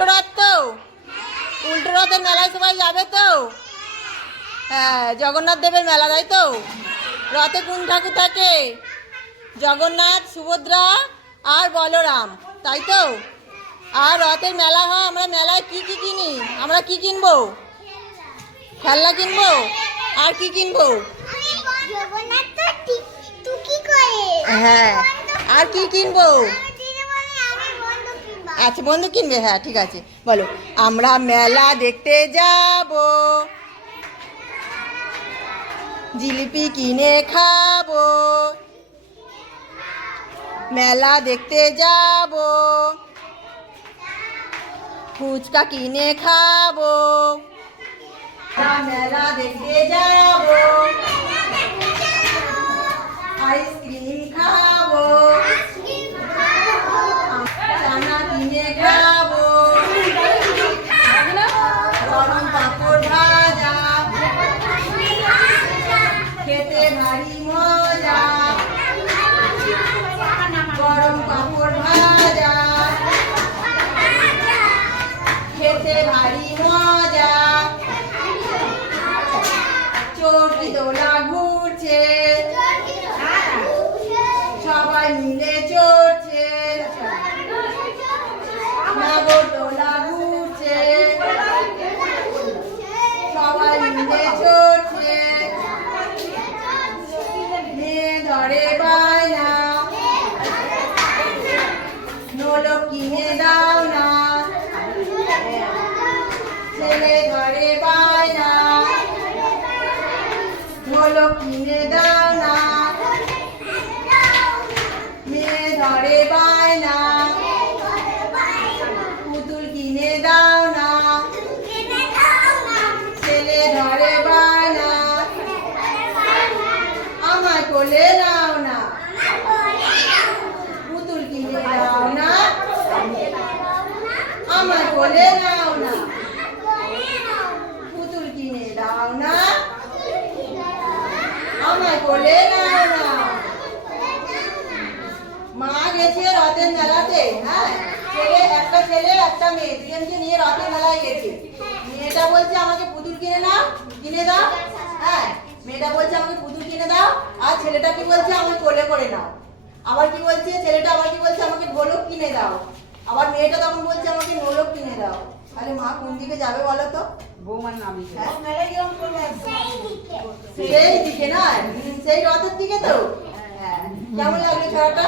উল্টো রথ তো? উল্টো রথের মেলায় সবাই যাবে তো? হ্যাঁ জগন্নাথ দেবের মেলা তাই তো? রথে কোন ঠাকুর থাকে? জগন্নাথ সুভদ্রা আর বলরাম তাই তো? আর রথের মেলা হয় আমরা মেলায় কি কি কিনি? আমরা কি কিনবো? খেলনা কিনবো? আর কি কিনবো? হ্যাঁ আর কি কিনবো আমি দিদি বলে আমি বন্ধু কিনবো আচ্ছা বন্ধু কিনবে? হ্যাঁ ঠিক আছে। বলো, আমরা মেলা দেখতে যাব। জিলিপি কিনে খাব। মেলা দেখতে যাব। ফুচকা কিনে খাব। মেলা দেখতে যাব। আইসক্রিম Спасибо. নোলক কিনে দাও না। ছেলে ধরে বায়না নোলক কিনে দাও না। মেয়ে ধরে বায়না পুতুল কিনে দাও না। ছেলে ধরে বায়না আমায় কোলে না পুতুল কিনে দাও না আমায় কোলে নাও না। পুতুল কিনে দাও না। আমায় কোলে নাও না। মা গেছে রথের মেলাতে হ্যাঁ? ছেলে একটা ছেলে একটা মেয়ে দুজনকে নিয়ে রথের মেলায় গেছে। মেয়েটা বলছে আমাকে পুতুল কিনে নাও কিনে দাও। হ্যাঁ? মেয়েটা বলছে আমাকে পুতুল কিনে দাও। আর ছেলেটা কি বলছে আমাকে কোলে করে নাও। আবার কি বলছে? ছেলেটা আবার কি বলছে আমাকে ঢোলক কিনে দাও। আবার মেয়েটা তখন বলছে আমাকে নোলক কিনে দাও। তাহলে মা কোন দিকে যাবে বলো তো? বৌমার হ্যাঁ? সেই দিকে না সেই রথের দিকে তো? হ্যাঁ। কেমন লাগল খেলাটা?